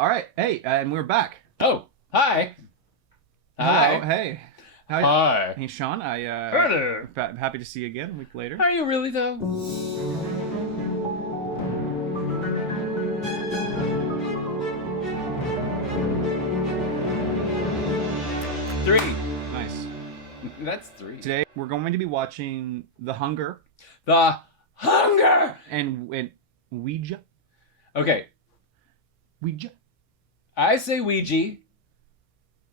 All right. Hey, and we're back. Oh, hi. Hello. Hey. Hi. Hey, Sean. Hi there. Happy to see you again a week later. Are you really, though? Three. Nice. That's three. Today we're going to be watching The Hunger. The Hunger. And Ouija. Okay. Ouija. I say Ouija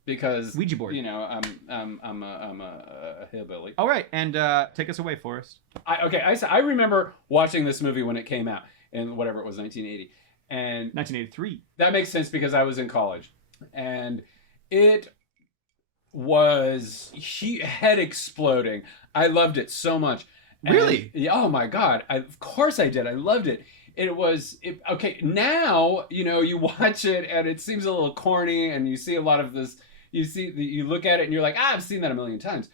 because Ouija board. You know, I'm a hillbilly. All right, and take us away, Forrest. I remember watching this movie when it came out in whatever it was, 1980, and 1983. That makes sense because I was in college, and it was head exploding. I loved it so much. Really? Oh my God! Of course I did. I loved it. Okay, now, you know, you watch it and it seems a little corny and you see a lot of this, you look at it and you're like, I've seen that a million times.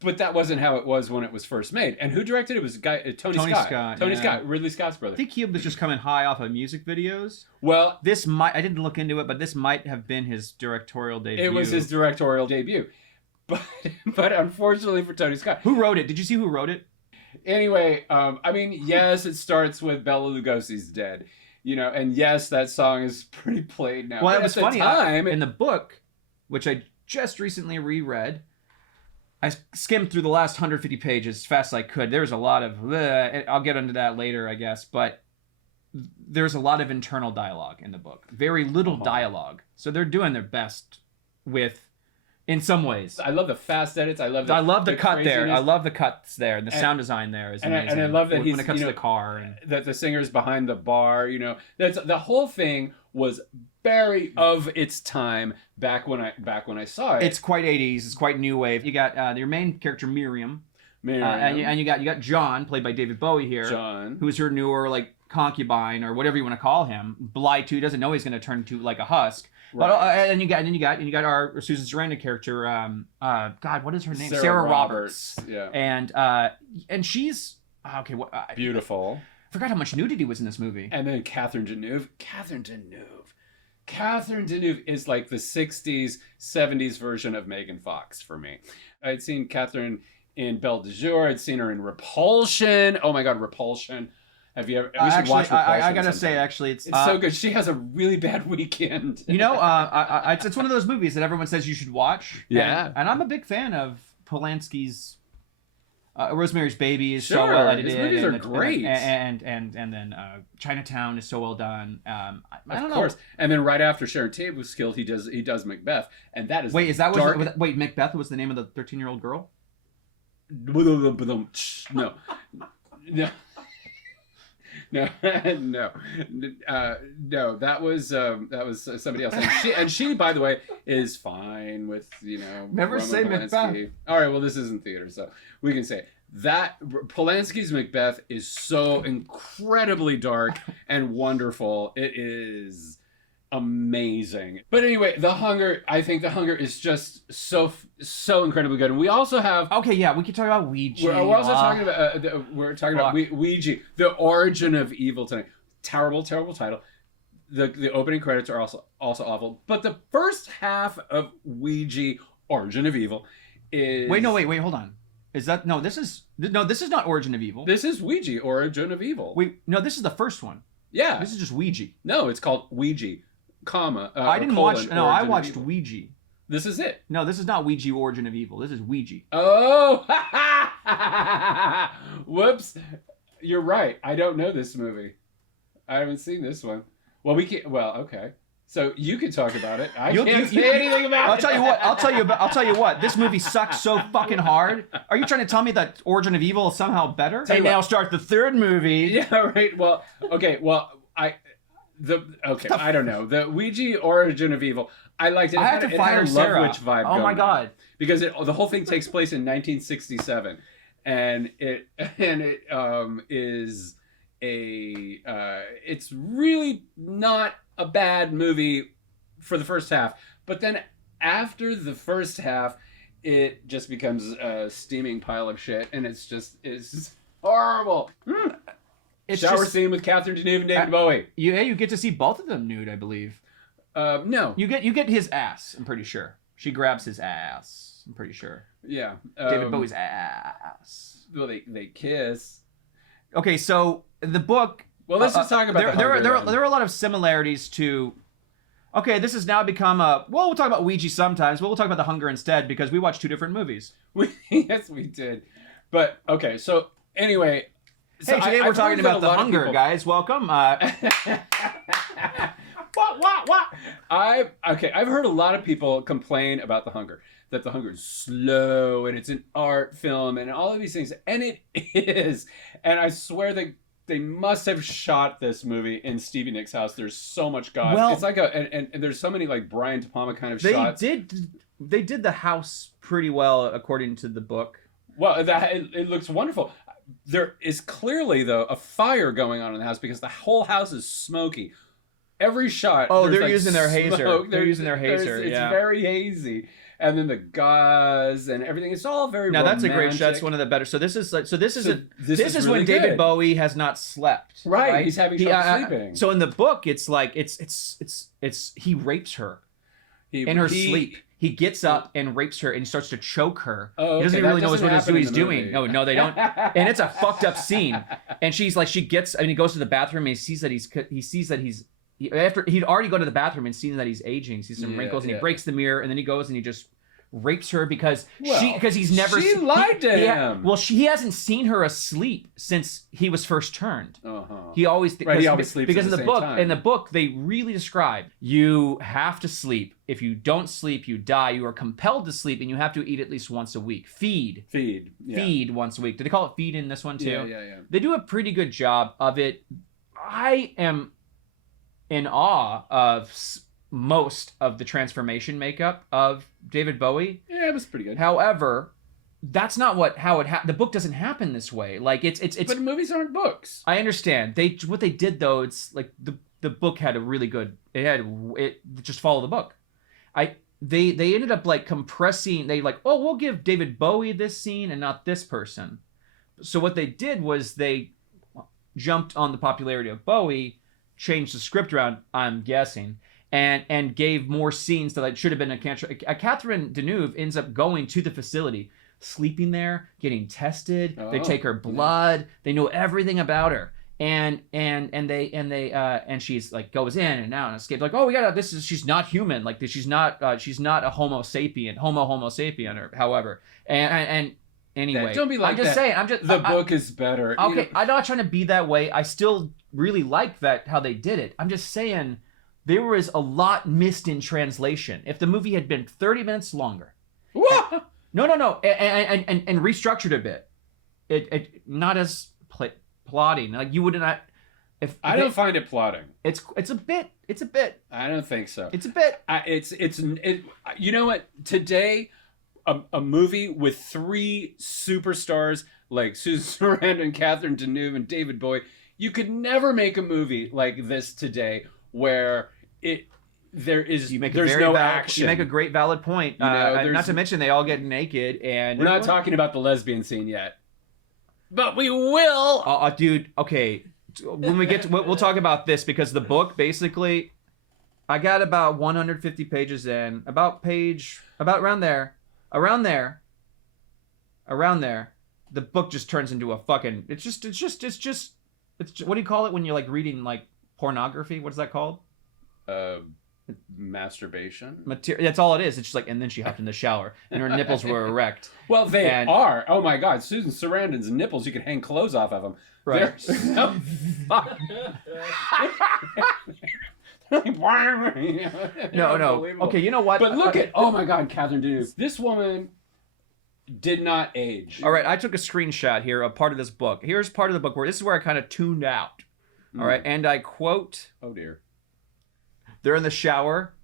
But that wasn't how it was when it was first made. And who directed it was Tony Scott. Tony Scott, Ridley Scott's brother. I think he was just coming high off of music videos. Well, I didn't look into it, but this might have been his directorial debut. It was his directorial debut. But unfortunately for Tony Scott. Who wrote it? Did you see who wrote it? Anyway, I mean, yes, it starts with Bela Lugosi's dead, you know, and yes, that song is pretty played now. Well, it was funny. Time, in the book, which I just recently reread, I skimmed through the last 150 pages as fast as I could. There's a lot of, I'll get into that later, I guess, but there's a lot of internal dialogue in the book. Very little dialogue. So they're doing their best with... In some ways, I love the fast edits. I love the cut craziness. There. I love the cuts there, and the sound design there is amazing. And I love that when it comes to the car, and that the singer's behind the bar. You know, the whole thing was very of its time back when I saw it. It's quite 80s. It's quite new wave. You got your main character Miriam. And you got John, played by David Bowie here. John, who's her newer concubine or whatever you want to call him. Blight, who doesn't know he's going to turn into like a husk. Right. But and you got our Susan Sarandon character. God, what is her name? Sarah Roberts. Yeah. And she's okay. Beautiful. I forgot how much nudity was in this movie. And then Catherine Deneuve is like the 60s, 70s version of Megan Fox for me. I'd seen Catherine in Belle de Jour. I'd seen her in Repulsion. Oh my God, Repulsion. Have you ever? We should watch Repulsion. I gotta say, actually, it's so good. She has a really bad weekend. You know, it's one of those movies that everyone says you should watch. Yeah. And I'm a big fan of Polanski's Rosemary's Baby is sure. so well edited. His movies are great. And then Chinatown is so well done. I don't know. Of course. And then right after Sharon Tate was killed, he does Macbeth, and that is wait, Macbeth was the name of the 13-year-old girl? No. No, that was somebody else, and she, by the way, is fine with Never Roman say Polanski. Macbeth. All right, well, this isn't theater, so we can say that Polanski's Macbeth is so incredibly dark and wonderful. It is amazing. But anyway, I think The Hunger is just so incredibly good. And we also have... Okay, yeah, we can talk about Ouija. We're also talking about Ouija, the origin of evil tonight. Terrible title. The opening credits are also awful. But the first half of Ouija, Origin of Evil, is... Wait, hold on. Is that... No, this is not Origin of Evil. This is Ouija, Origin of Evil. No, this is the first one. Yeah. This is just Ouija. No, it's called Ouija. I didn't watch. No, I watched Ouija. This is it. No, this is not Ouija Origin of Evil. This is Ouija. Oh, whoops! You're right. I don't know this movie. I haven't seen this one. Well, okay. So you can talk about it. I can't say anything about it. I'll tell you what. This movie sucks so fucking hard. Are you trying to tell me that Origin of Evil is somehow better? Hey, now start the third movie. Yeah, right. Well, okay. Well, I don't know. The Ouija Origin of Evil. I liked it. I have to fire Sarah. Love Witch vibe. Oh my God! Because the whole thing takes place in 1967, and it is it's really not a bad movie for the first half, but then after the first half, it just becomes a steaming pile of shit, and it's just horrible. Shower scene with Catherine Deneuve and David Bowie. You get to see both of them nude, I believe. No. You get his ass. I'm pretty sure she grabs his ass. I'm pretty sure. Yeah. David Bowie's ass. Well, they kiss. Okay, so the book. Well, let's just talk about there are a lot of similarities to. Okay, this has now become a. Well, we'll talk about Ouija sometimes, but we'll talk about The Hunger instead because we watched 2 different movies. Yes, we did. But okay, so anyway. Hey, today we're talking about The Hunger, guys. Welcome. What? I've heard a lot of people complain about The Hunger. That The Hunger is slow and it's an art film and all of these things. And it is. And I swear that they must have shot this movie in Stevie Nicks' house. There's so much God. Well, it's like and there's so many like Brian De Palma kind of shots. They did the house pretty well according to the book. Well, it looks wonderful. There is clearly though a fire going on in the house because the whole house is smoky. Every shot. Oh, they're using their hazer. They're using their hazer. It's very hazy. And then the gauze and everything. It's all very now romantic. that's a great shot. That's one of the better. So this is really when good. David Bowie has not slept. Right. He's having trouble sleeping. So in the book, it's like he rapes her in her sleep. He gets up and rapes her and starts to choke her. Oh, okay. He doesn't really know what he's doing. Movie. No, they don't. And it's a fucked up scene. And she's like, he goes to the bathroom and he sees that after he'd already gone to the bathroom and seen that he's aging, sees some wrinkles, and he breaks the mirror, and then he goes and he just rapes her because he's never. She lied to him. He hasn't seen her asleep since he was first turned. Uh-huh. He always he always sleeps because at the in the same book time. in the book they really describe you have to sleep. If you don't sleep, you die. You are compelled to sleep, and you have to eat at least once a week. Feed once a week. Did they call it feed in this one too? Yeah. They do a pretty good job of it. I am in awe of most of the transformation makeup of David Bowie. Yeah, it was pretty good. However, that's not how it the book doesn't happen this way. Like it's But movies aren't books. I understand. What they did though, it's like the book had a really good it just follow the book. They ended up like compressing, we'll give David Bowie this scene and not this person. So what they did was they jumped on the popularity of Bowie, changed the script around, I'm guessing, and gave more scenes that should have been a Catherine Deneuve ends up going to the facility, sleeping there, getting tested. They take her blood. They know everything about her, and she's like goes in and out and escapes. Like, we gotta. She's not human. Like she's not a Homo sapien or however. And anyway, don't be like that. I'm just saying. The book is better. Okay, I'm not trying to be that way. I still really like that how they did it. I'm just saying there was a lot missed in translation. If the movie had been 30 minutes longer, What? No, and restructured a bit, it not as plotting. Like you would not. If I don't find it plotting. It's a bit. I don't think so. It's a bit. You know what? Today, a movie with 3 superstars like Susan Sarandon, Catherine Deneuve, and David Bowie. You could never make a movie like this today where there's no action. You make a great valid point. Not to mention they all get naked and we're not talking about the lesbian scene yet, but we will. Dude. Okay, when we get to, we'll talk about this because the book basically, I got about 150 pages in, about around there. The book just turns into a fucking. It's just. What do you call it when you're like reading like pornography? What is that called? Masturbation. That's all it is. It's just like, and then she hopped in the shower and her nipples were erect. Well, they are. Oh my God, Susan Sarandon's nipples. You can hang clothes off of them. Right. They're so No. Okay, you know what? But look at. Oh my God, Catherine Deneuve. This woman did not age. All right, I took a screenshot here of part of this book. Here's part of the book where this is where I kind of tuned out. All right, and I quote. Oh dear. They're in the shower,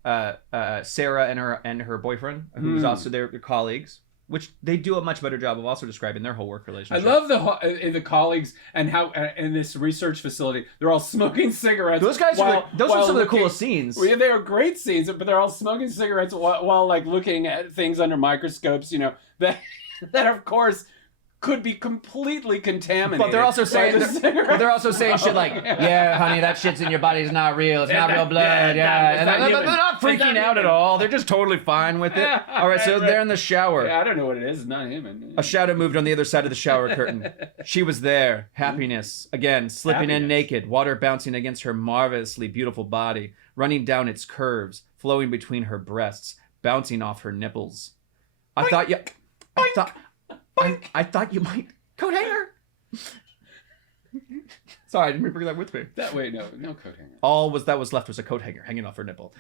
Sarah and her boyfriend, who's also their colleagues, which they do a much better job of also describing their whole work relationship. I love the colleagues and how in this research facility they're all smoking cigarettes. Those guys are some of the coolest scenes. Well, they are great scenes, but they're all smoking cigarettes while like looking at things under microscopes. You know that of course could be completely contaminated. But they're also saying, by the cigarette but they're also saying shit like, yeah, honey, that shit's in your body is not real. It's not real blood. Yeah, and they're not freaking out at all. They're just totally fine with it. All right, so they're in the shower. Yeah, I don't know what it is. It's not human. A shadow moved on the other side of the shower curtain. She was there. Happiness. Again, slipping in naked, water bouncing against her marvelously beautiful body, running down its curves, flowing between her breasts, bouncing off her nipples. I thought you might coat hanger. Sorry, I didn't bring that with me. No coat hanger. All that was left was a coat hanger hanging off her nipple.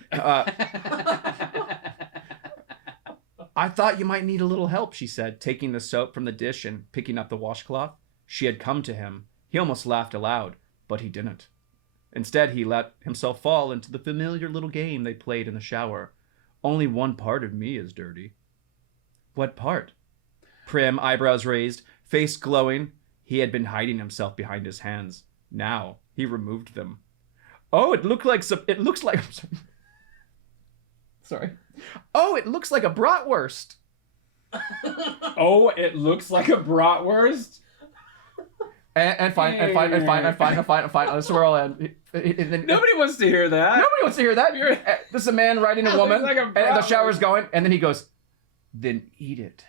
I thought you might need a little help, she said, taking the soap from the dish and picking up the washcloth. She had come to him. He almost laughed aloud, but he didn't. Instead, he let himself fall into the familiar little game they played in the shower. Only one part of me is dirty. What part? Prim, eyebrows raised, face glowing. He had been hiding himself behind his hands. Now he removed them. Oh, it looks like Sorry. Oh, it looks like a bratwurst. Oh, it looks like a bratwurst. And fine. That's where I'll end. Nobody wants to hear that. Nobody wants to hear that. This is a man riding a woman, like a and the shower's going, and then he goes, "Then eat it."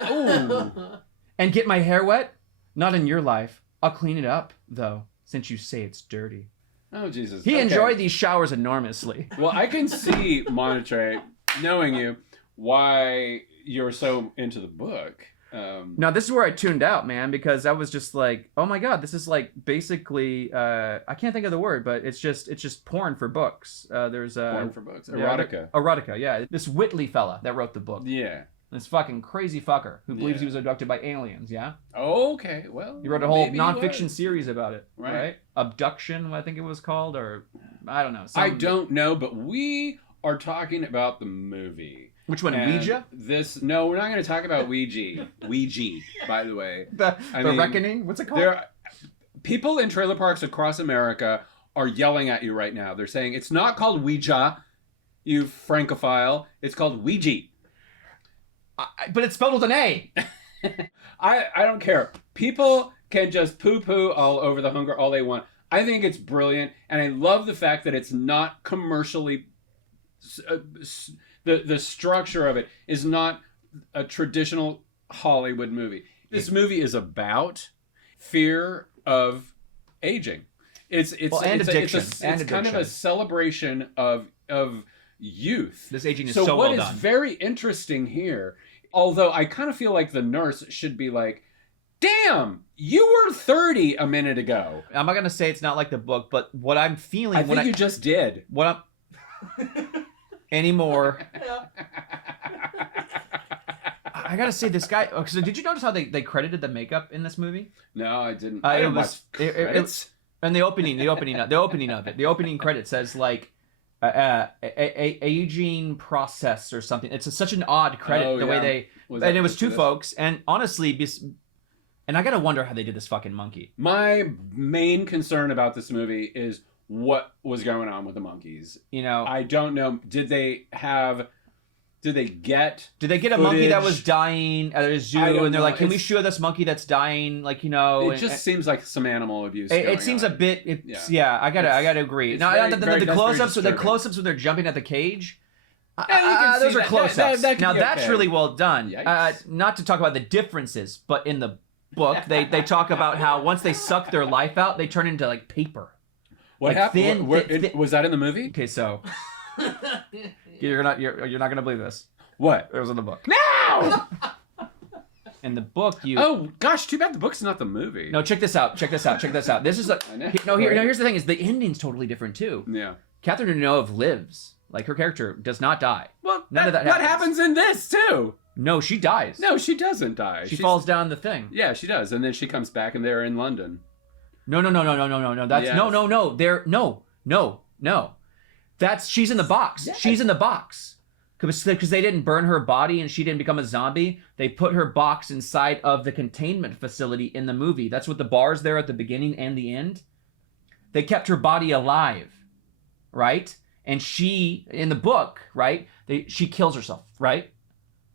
Oh. And get my hair wet? Not in your life. I'll clean it up, though, since you say it's dirty. Oh, Jesus. He enjoyed these showers enormously. Well, I can see, Montetre, knowing you, why you're so into the book. Now, this is where I tuned out, man, because I was just like, oh my God, this is like basically, I can't think of the word, but it's just porn for books. There's porn for books. Erotica. Erotica, yeah. This Whitley fella that wrote the book. Yeah. This fucking crazy fucker who believes he was abducted by aliens, yeah? Okay, well. He wrote a whole nonfiction series about it, right? Abduction, I think it was called, or I don't know. I don't know, but we are talking about the movie. Which one, Ouija? No, we're not going to talk about Ouija. Ouija, by the way. The Reckoning? What's it called? People in trailer parks across America are yelling at you right now. They're saying, it's not called Ouija, you francophile. It's called Ouija. But it's spelled with an A. I don't care. People can just poo-poo all over the hunger all they want. I think it's brilliant, and I love the fact that it's not commercially... The structure of it is not a traditional Hollywood movie. This movie is about fear of aging. It's addiction. It's kind of a celebration of youth. This aging is so well done. So what is very interesting here, although I kind of feel like the nurse should be like, damn, you were 30 a minute ago. I'm not going to say it's not like the book, but what I'm feeling... I think you just did. What I'm... Anymore. I gotta say, this guy... So did you notice how they credited the makeup in this movie? No, I didn't. And the opening credit says like aging process or something. It's such an odd credit way they... And it was two folks, and honestly... And I gotta wonder how they did this fucking monkey. My main concern about this movie is what was going on with the monkeys. You know, I don't know. Did they get a monkey that was dying at a zoo, and they're like, can we show this monkey that's dying? Like, you know, it just seems like some animal abuse. It seems a bit. I gotta agree. Now, the close-ups where they're jumping at the cage. Those are close-ups. That's really well done. Not to talk about the differences, but in the book, they talk about how once they suck their life out, they turn into like paper. What happened? Was that in the movie? Okay, so you're not gonna believe this. What? It was in the book. No. In the book, Oh gosh, too bad the book's not the movie. No, check this out. This is here's the thing: is the ending's totally different too. Yeah. Catherine Deneuve lives. Like her character does not die. Well, none of that happens in this too. No, she dies. No, she doesn't die. She falls down the thing. Yeah, she does, and then she comes back, and they're in London. No. That's no. That's she's in the box. Yes. She's in the box because they didn't burn her body and she didn't become a zombie. They put her box inside of the containment facility in the movie. That's what the bar's there at the beginning and the end. They kept her body alive, right? And she in the book, right? She kills herself, right?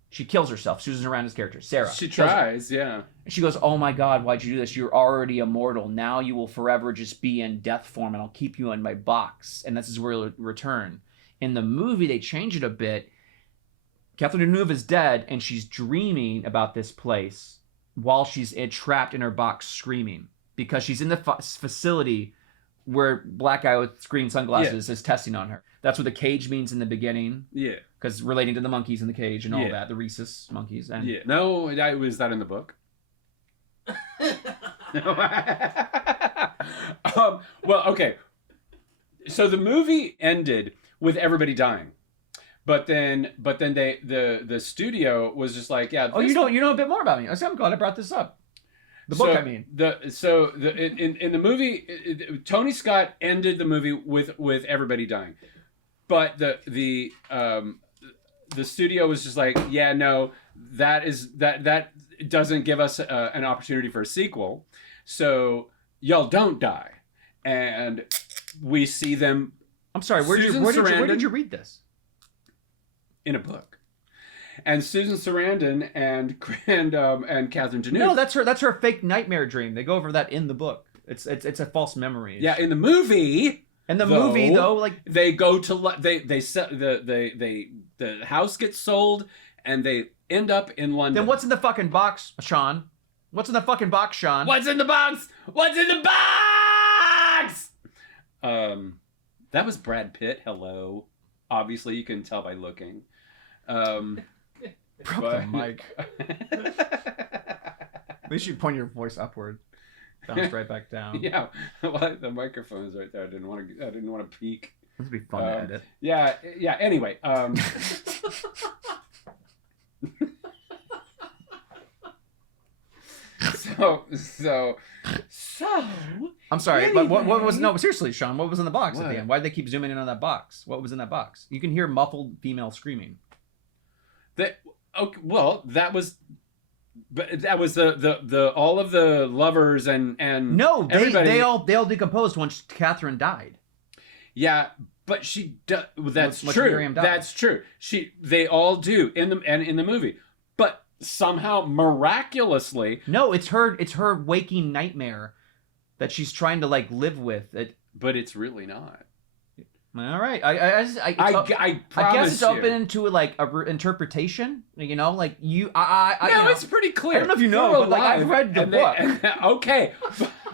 She kills herself. Susan Sarandon's character, Sarah. She tries, yeah. And she goes, oh my God, why'd you do this? You're already immortal. Now you will forever just be in death form, and I'll keep you in my box. And this is where you'll return. In the movie, they change it a bit. Catherine Deneuve is dead, and she's dreaming about this place while she's trapped in her box screaming. Because she's in the facility where black guy with green sunglasses is testing on her. That's what the cage means in the beginning. Yeah. Because relating to the monkeys in the cage and all that, the rhesus monkeys. And No, was that in the book? Well, okay. So the movie ended with everybody dying, but then the studio was just like, yeah. Oh, you know a bit more about me. I'm glad I brought this up. The book, I mean. In the movie, Tony Scott ended the movie with everybody dying, but the studio was just like, yeah, no, that doesn't give us an opportunity for a sequel, so y'all don't die, and we see them. I'm sorry, where did you read this? In a book. And Susan Sarandon and Catherine Deneuve. No, that's her fake nightmare dream. They go over that in the book. It's a false memory. Yeah, in the movie. In the movie, though, like they go to they sell the house gets sold and they end up in London. Then what's in the fucking box, Sean? What's in the fucking box, Sean? What's in the box? What's in the box? That was Brad Pitt. Hello. Obviously, you can tell by looking. The mic. At least you point your voice upward. Bounce right back down. Yeah, well, the microphone is right there. I didn't want to peek. This would be fun to edit. Yeah. Anyway, so. I'm sorry, anyway. But what was seriously, Sean? What was in the box at the end? Why did they keep zooming in on that box? What was in that box? You can hear muffled female screaming. That was the all of the lovers and no, everybody. they all decomposed once Catherine died. Yeah, but that's true. That's true. They all do in the movie, but somehow miraculously, no, it's her waking nightmare that she's trying to like live with. But it's really not. All right, I guess it's open to like a interpretation. You know, like it's pretty clear. I don't know if you know, but like I've read the book. Okay,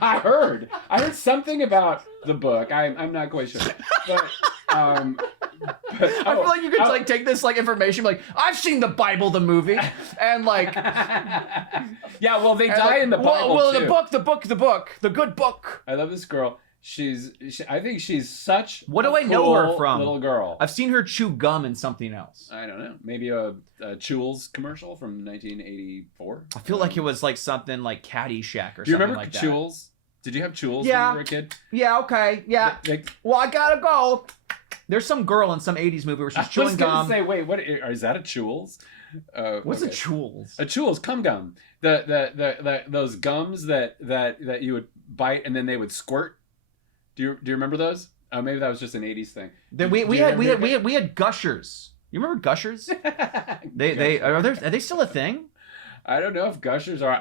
I heard something about the book. I'm not quite sure, but I feel like you could like take this like information, like I've seen the Bible, the movie, and like yeah, well they die in the Bible well, too. the book, the good book. I love this girl. I think she's such. What do I know her from? Little girl. I've seen her chew gum in something else. I don't know. Maybe a Chewels commercial from 1984. I feel like it was like something like Caddyshack or something like that. Do you remember Chewels? Did you have Chewels when you were a kid? Yeah. Okay. Yeah. Well, I gotta go. There's some girl in some 80s movie where she's chewing gum. I was gonna say, wait, what is that? A Chewels? What's a Chewels? A Chewels cum gum. Those gums that you would bite and then they would squirt. Do you remember those? Oh, maybe that was just an 80s thing. We had Gushers. You remember Gushers? Are they still a thing? I don't know if Gushers are.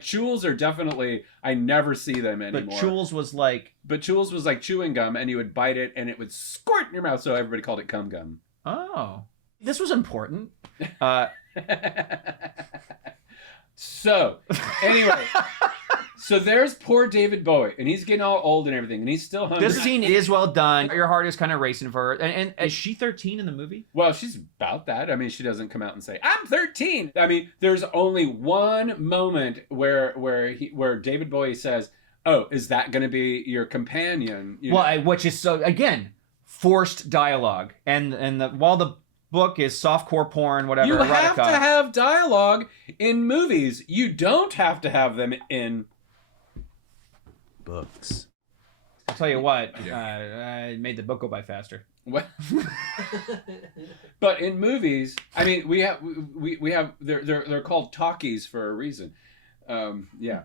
Chewels are definitely. I never see them anymore. But Chewels was like chewing gum, and you would bite it, and it would squirt in your mouth. So everybody called it cum gum. Oh, this was important. So anyway. So there's poor David Bowie, and he's getting all old and everything, and he's still hungry. This scene is well done. Your heart is kind of racing for her. And is she 13 in the movie? Well, she's about that. I mean, she doesn't come out and say, "I'm 13." I mean, there's only one moment where David Bowie says, "Oh, is that going to be your companion?" Which is so again forced dialogue, and while the book is softcore porn, whatever. You have to have dialogue in movies. You don't have to have them in books. I'll tell you what, I made the book go by faster. What? But in movies, I mean, we have they're called talkies for a reason. Yeah.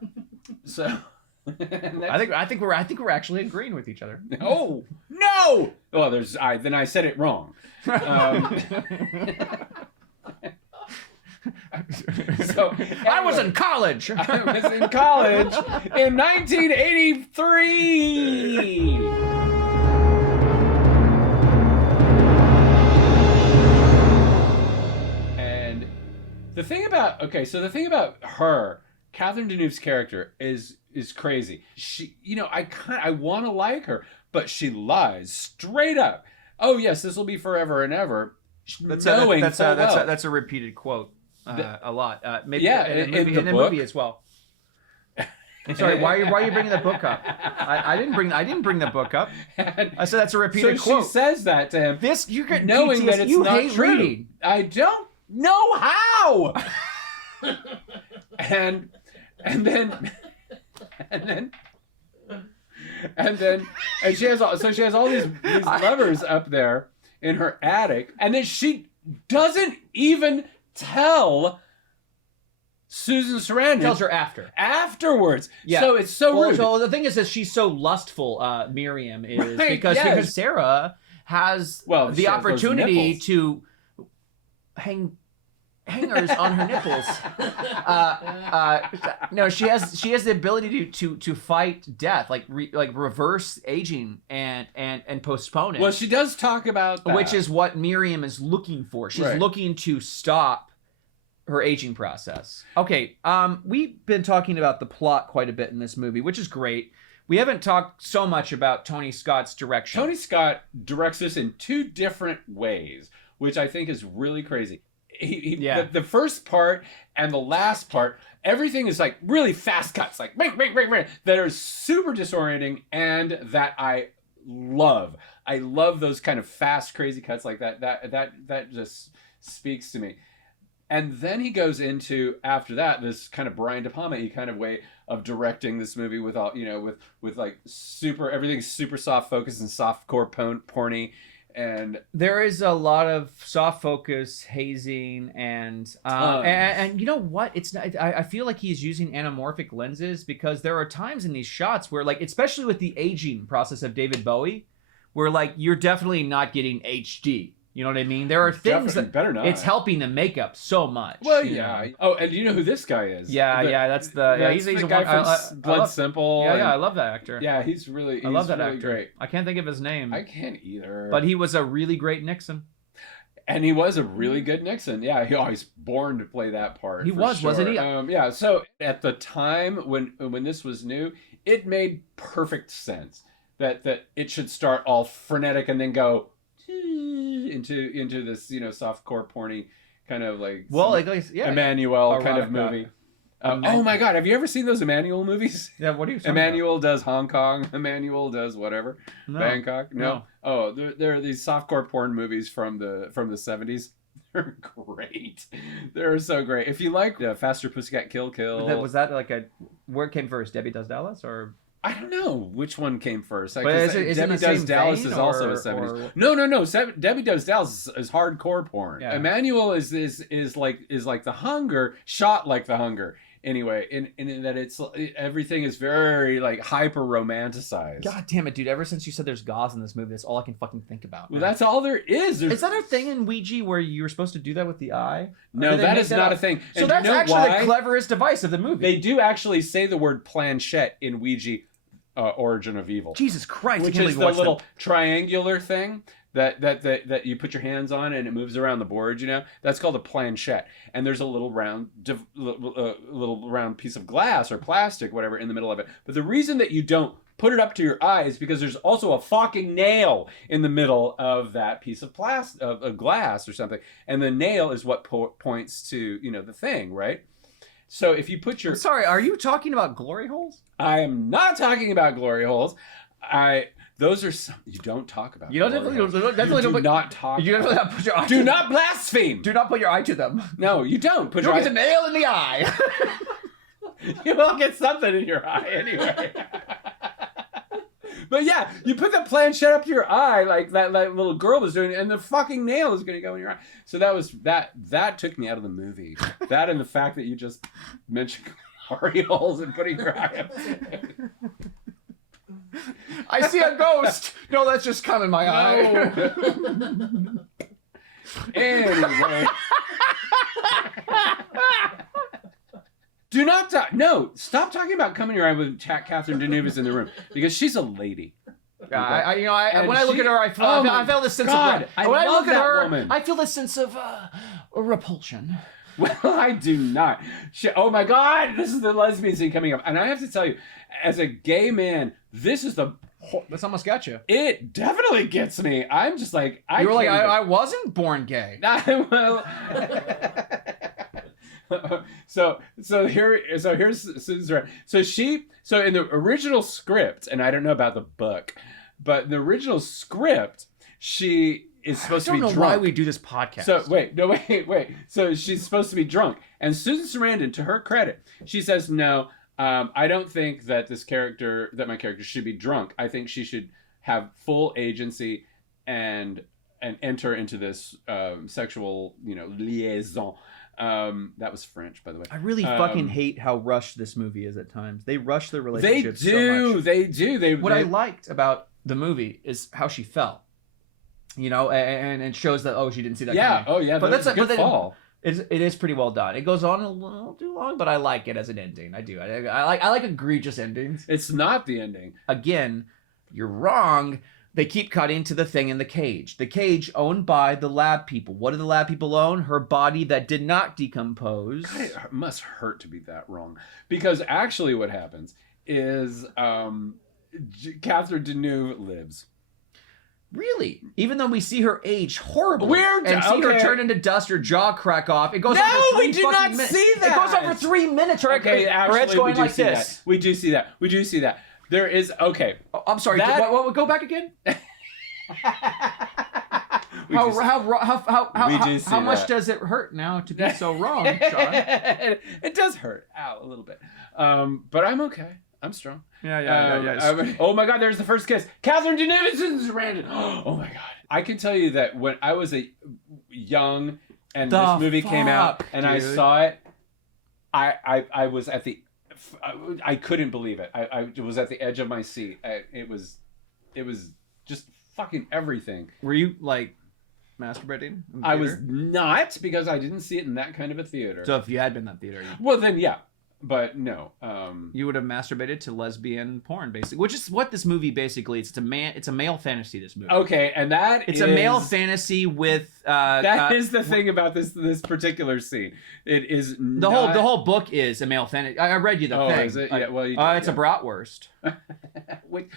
So I think we're actually agreeing with each other. Oh no! Well, then I said it wrong. So I was in college. I was in college in 1983. And the thing about her, Catherine Deneuve's character is crazy. She, I want to like her, but she lies straight up. Oh yes, this will be forever and ever. That's knowing full well. that's a repeated quote a lot. Maybe Yeah, in in the the book. movie as well. I'm sorry, why are you bringing the book up? I didn't bring the book up. I said that's a repeated quote. She says that to him. You're getting knowing PTSD. that it's you not hate true. reading. I don't know how. and she has all these levers up there in her attic, and then she doesn't even tell Susan Sarandon. Tells her afterwards. Yeah. So it's so rude. So the thing is that she's so lustful. Miriam is Right, because Sarah has she has the those opportunity nipples. to hangers on her nipples. No, she has the ability to fight death, like reverse aging and postpone it. Well, she does talk about that. Which is what Miriam is looking for. She's Right. looking to stop her aging process. Okay, we've been talking about the plot quite a bit in this movie, which is great. We haven't talked so much about Tony Scott's direction. Tony Scott directs this in two different ways, which I think is really crazy. The first part and the last part, everything is like really fast cuts, like bang, bang, bang, bang, that are super disorienting and that I love. I love those kind of fast, crazy cuts like that. That just speaks to me. And then he goes into, after that, this kind of Brian De Palma-y kind of way of directing this movie with all, with like everything's super soft focus and softcore porny. And there is a lot of soft focus, hazing, and you know what? It's not, I feel like he's using anamorphic lenses because there are times in these shots where, like, especially with the aging process of David Bowie, where like you're definitely not getting HD. You know what I mean? There are things that better not. It's helping the makeup so much. Well, yeah. Know? Oh, and do you know who this guy is? That's he's the guy from Blood Simple. Yeah, I love that actor. Yeah, he's really I love that really actor. Great. I can't think of his name. I can't either. But he was a really great Nixon. And he was a really good Nixon. Yeah, he was born to play that part. He was, sure. wasn't he? Yeah. So at the time when this was new, it made perfect sense that it should start all frenetic and then go into this softcore porny kind of like Emmanuel kind of movie. Oh my God, have you ever seen those Emmanuel movies? Yeah, what are you talking Emmanuel does Hong Kong, Emmanuel does whatever. No. Bangkok. No. Oh, there are these softcore porn movies from the 70s. They're great. They're so great. If you like Faster Pussycat Kill Kill. Was that like where it came first? Debbie Does Dallas or? I don't know which one came first. Like, but is Debbie Does Dallas is also a 70s. No. Debbie Does Dallas is hardcore porn. Yeah. Emmanuel is like The Hunger, shot like The Hunger. Anyway, in that everything is very like hyper romanticized. God damn it, dude! Ever since you said there's gauze in this movie, that's all I can fucking think about. Well, that's all there is. Is that a thing in Ouija where you were supposed to do that with the eye? No, that is not a thing. So that's actually the cleverest device of the movie. They do actually say the word planchette in Ouija. Origin of Evil. Jesus Christ! Which is the little triangular thing that you put your hands on and it moves around the board. That's called a planchette. And there's a little round piece of glass or plastic, whatever, in the middle of it. But the reason that you don't put it up to your eye is because there's also a fucking nail in the middle of that piece of of glass or something, and the nail is what points to the thing, right? So if you put your... Sorry, are you talking about glory holes? I am not talking about glory holes. Those are some... You don't talk about You definitely don't put your eye Do not blaspheme! Do not put your eye to them. No, you don't. You'll get a nail in the eye. You will get something in your eye anyway. But yeah, you put the planchette up to your eye like that little girl was doing, and the fucking nail is going to go in your eye. So that took me out of the movie. That and the fact that you just mentioned glory holes and putting your eye up. I see a ghost. No, that's just cum in my eye. Anyway. Do not talk. No, stop talking about coming around with Catherine Deneuve is in the room because she's a lady. When I look at her, I feel this sense of when I look at her, woman. I feel this sense of repulsion. Well, I do not. Oh my God, this is the lesbian scene coming up, and I have to tell you, as a gay man, this is the. This almost got you. It definitely gets me. I'm just like you were like I wasn't born gay. Here's Susan Sarandon. So in the original script, and I don't know about the book, but in the original script, she is supposed to be drunk. I don't know why we do this podcast. So wait. So she's supposed to be drunk, and Susan Sarandon, to her credit, she says no. I don't think that my character should be drunk. I think she should have full agency and enter into this sexual, liaison. That was French, by the way. I really fucking hate how rushed this movie is at times. They rush their relationship so much. They do. What I liked about the movie is how she felt. And it shows that she didn't see that coming. Oh yeah, but that's a good fall. It is pretty well done. It goes on a little too long, but I like it as an ending. I do. I like egregious endings. It's not the ending. Again, you're wrong. They keep cutting to the thing in the cage. The cage owned by the lab people. What do the lab people own? Her body that did not decompose. God, it must hurt to be that wrong. Because actually what happens is Catherine Deneuve lives. Really? Even though we see her age horribly and see her turn into dust, her jaw crack off. It goes over 3 we do not see that. It goes over 3 minutes. Her head's going like this. That. We do see that. There is I'm sorry. What? Go back again. How much does it hurt now to be so wrong, Sean? It does hurt. Ow, a little bit. But I'm okay. I'm strong. Yeah. Oh my God, there's the first kiss. Catherine Deneuve is Sarandon. Oh my God. I can tell you that when I was young and this movie came out and I saw it, I was at the, I couldn't believe it. I was at the edge of my seat. It was just fucking everything. Were you like masturbating? I was not, because I didn't see it in that kind of a theater. So if you had been in that theater, well then yeah. But no, you would have masturbated to lesbian porn, basically, which is what this movie basically is. It's a male fantasy. This movie. Okay, and it's a male fantasy with. That is the thing about this particular scene. It is the whole book is a male fantasy. I read you the thing. Is it? Yeah. Well, it's a bratwurst. Wait,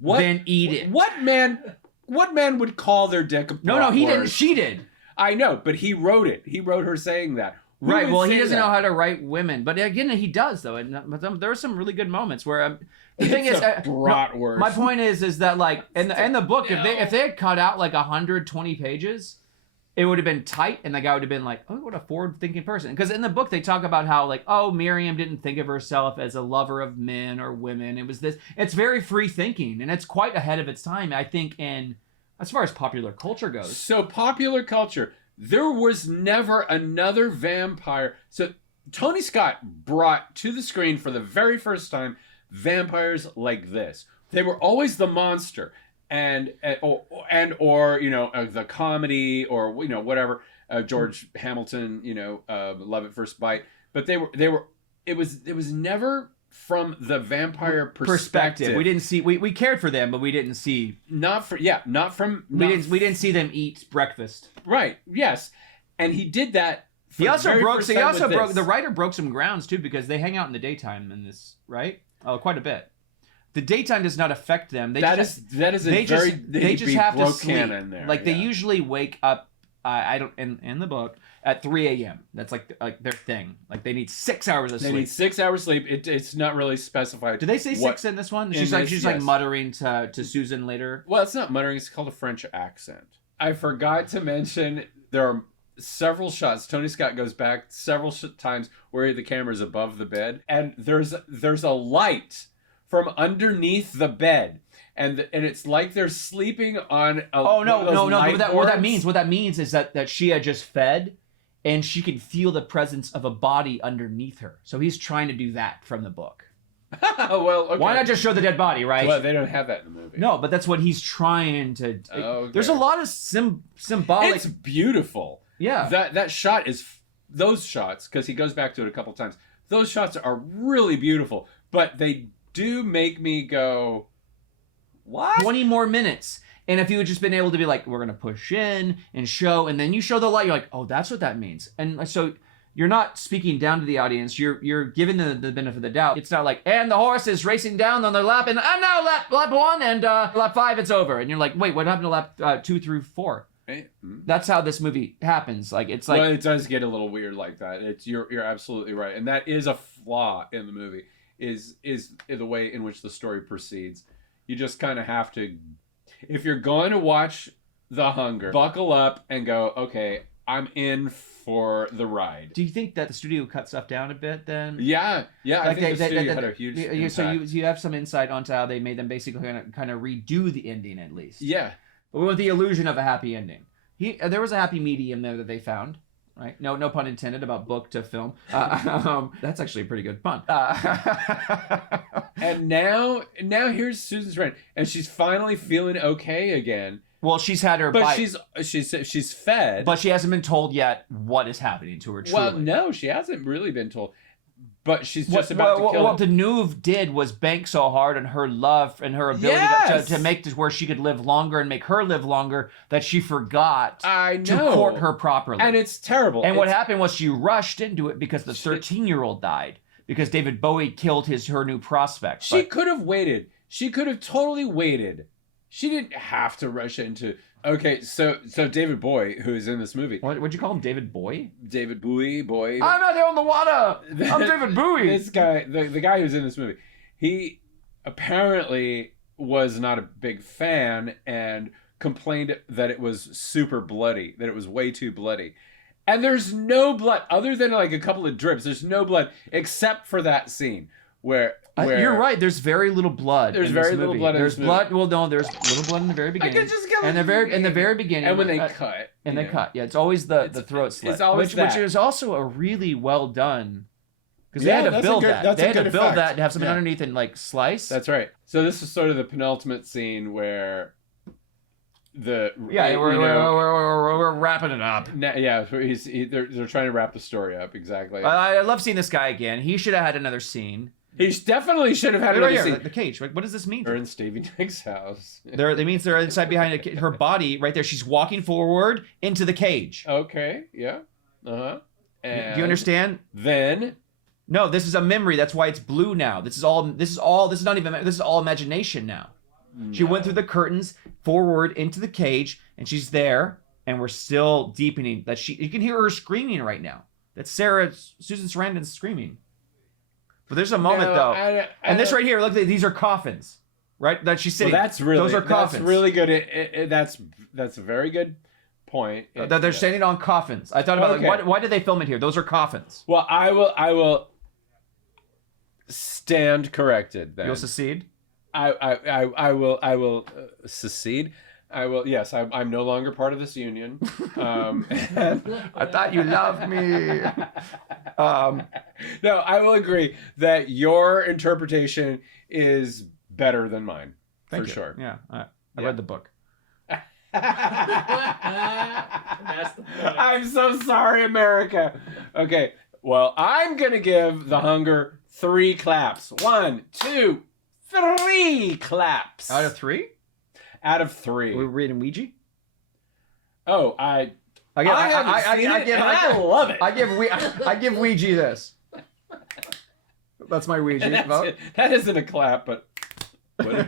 what? Then eat it. What man would call their dick a bratwurst? No, he didn't. She did. I know, but he wrote it. He wrote her saying that. Right. Well, he doesn't know how to write women, but again, he does though. And there are some really good moments where the thing is, my point is that like in the book, if they had cut out like 120 pages, it would have been tight, and the guy would have been like, oh, what a forward-thinking person. Because in the book, they talk about how like, oh, Miriam didn't think of herself as a lover of men or women. It was this. It's very free thinking, and it's quite ahead of its time, I think, in as far as popular culture goes. So popular culture. There was never another vampire. So Tony Scott brought to the screen for the very first time vampires like this. They were always the monster and the comedy or whatever, George Hamilton, Love at First Bite. But it was never from the vampire perspective. We didn't see we cared for them, but we didn't see we didn't see them eat breakfast. Right. Yes. And he did that. The writer broke some grounds too, because they hang out in the daytime in this, right? Oh, quite a bit. The daytime does not affect them. They just have to sleep. There, like they usually wake up. In the book at 3 a.m. That's like their thing. Like they need 6 hours of sleep. They need 6 hours sleep. It's not really specified. Do they say 6 in this one? She's like muttering to Susan later. Well, it's not muttering. It's called a French accent. I forgot to mention there are several shots. Tony Scott goes back several times where the camera is above the bed, and there's a light from underneath the bed. And it's like they're sleeping on a what that means is that she had just fed, and she can feel the presence of a body underneath her. So he's trying to do that from the book. Well, okay. Why not just show the dead body, right? Well, they don't have that in the movie. No, but that's what he's trying to. Okay. There's a lot of symbolic. It's beautiful. Yeah. That shot is those shots, because he goes back to it a couple times. Those shots are really beautiful, but they do make me go, what? 20 more minutes. And if you had just been able to be like, we're going to push in and show, and then you show the light, you're like, oh, that's what that means. And so you're not speaking down to the audience. You're giving the benefit of the doubt. It's not like, and the horse is racing down on their lap, and I'm now lap 1, and lap 5, it's over. And you're like, wait, what happened to lap 2 through 4? That's how this movie happens. Like, it's like, well, it does get a little weird like that. It's you're absolutely right, and that is a flaw in the movie. Is the way in which the story proceeds. You just kind of have to, if you're going to watch The Hunger, buckle up and go, okay, I'm in for the ride. do you think that the studio cut stuff down a bit then? Yeah, I think the studio had a huge impact. So you have some insight onto how they made them basically kind of redo the ending at least. Yeah. But with the illusion of a happy ending. There was a happy medium there that they found. Right? No pun intended about book to film. That's actually a pretty good pun. And now here's Susan Sarandon, and she's finally feeling okay again. Well, she's had her But bite. she's fed. But she hasn't been told yet what is happening to her. Truly. Well, no, she hasn't really been told. But she's just about to kill What Deneuve did was bank so hard on her love and her ability to make this where she could live longer and make her live longer that she forgot to court her properly. And it's terrible. And what happened was she rushed into it because the 13-year-old died. Because David Bowie killed her new prospect. She could have waited. She could have totally waited. She didn't have to rush into... Okay, so David Bowie, who is in this movie... What'd you call him? David Bowie? David Bowie. I'm not there on the water! I'm David Bowie! This guy, the guy who's in this movie, he apparently was not a big fan and complained that it was super bloody, that it was way too bloody. And there's no blood, other than like a couple of drips, there's no blood except for that scene where you're right. There's very little blood. There's very little blood. There's blood. Well, no, there's little blood in the very beginning. I could just get in the very beginning. And when they cut. And they cut. Yeah, it's always the throat slit. It's always which is also a really well done. Because they had to build that. They had to build that to have something underneath and like slice. That's right. So this is sort of the penultimate scene where we're wrapping it up. They're trying to wrap the story up exactly. I love seeing this guy again. He should have had another scene. He definitely should have had another scene. The cage. What does this mean? They're in Stevie Nicks' house. It means they're inside behind her body right there. She's walking forward into the cage. Okay. Yeah. Do you understand? Then. No, this is a memory. That's why it's blue now. This is all imagination now. No. She went through the curtains forward into the cage, and she's there, and we're still deepening that you can hear her screaming right now. That's Susan Sarandon screaming. But there's a moment though, and this right here, look, these are coffins, right? That she's sitting. Well, those are coffins. That's really good. That's a very good point. That they're standing on coffins. I thought about why did they film it here? Those are coffins. Well, I will stand corrected. Then you'll secede. I will secede. I will. Yes, I'm no longer part of this union. I thought you loved me. No, I will agree that your interpretation is better than mine. Thank for you. Sure. Yeah, I read the book. I'm so sorry, America. Okay, well, I'm gonna give The Hunger 3 claps. 1, 2, 3 claps. Out of 3? Out of 3. We're reading Ouija? Oh, I love it. I give Ouija this. That's my Ouija vote. That isn't a clap, but what?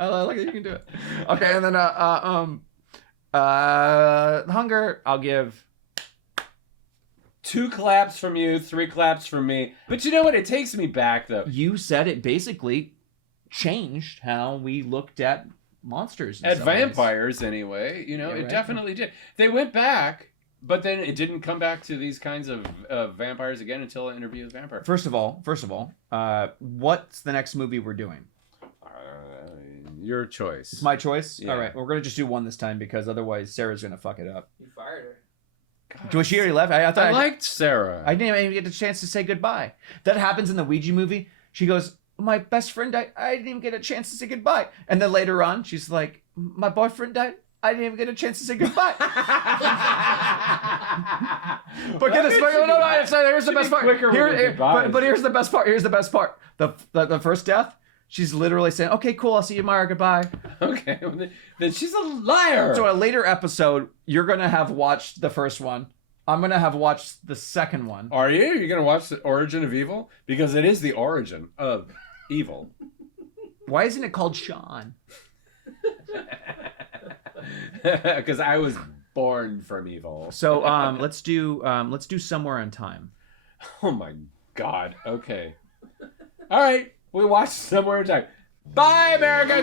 I like that you can do it. Okay, and then Hunger, I'll give 2 claps from you, 3 claps from me. But you know what? It takes me back though. You said it basically changed how we looked at monsters. At vampires, anyway. You know, it definitely did. They went back, but then it didn't come back to these kinds of vampires again until I interviewed the vampire. First of all, what's the next movie we're doing? Your choice. It's my choice? Yeah. All right, we're going to just do one this time because otherwise Sarah's going to fuck it up. You fired her. God, she already left? I thought I liked Sarah. I didn't even get a chance to say goodbye. That happens in the Ouija movie. She goes, my best friend died. I didn't even get a chance to say goodbye. And then later on, she's like, my boyfriend died. I didn't even get a chance to say goodbye. But get this. No, here's the best part. But here's the best part. Here's the best part. The first death, she's literally saying, okay, cool, I'll see you tomorrow, goodbye. Okay, then she's a liar. So a later episode, you're going to have watched the first one. I'm going to have watched the second one. Are you? You're going to watch The Origin of Evil? Because it is the origin of evil. Why isn't it called Sean? Because I was born from evil. So let's do Somewhere in Time. Oh my God. Okay. All right. We watched Somewhere in Time. Bye, America.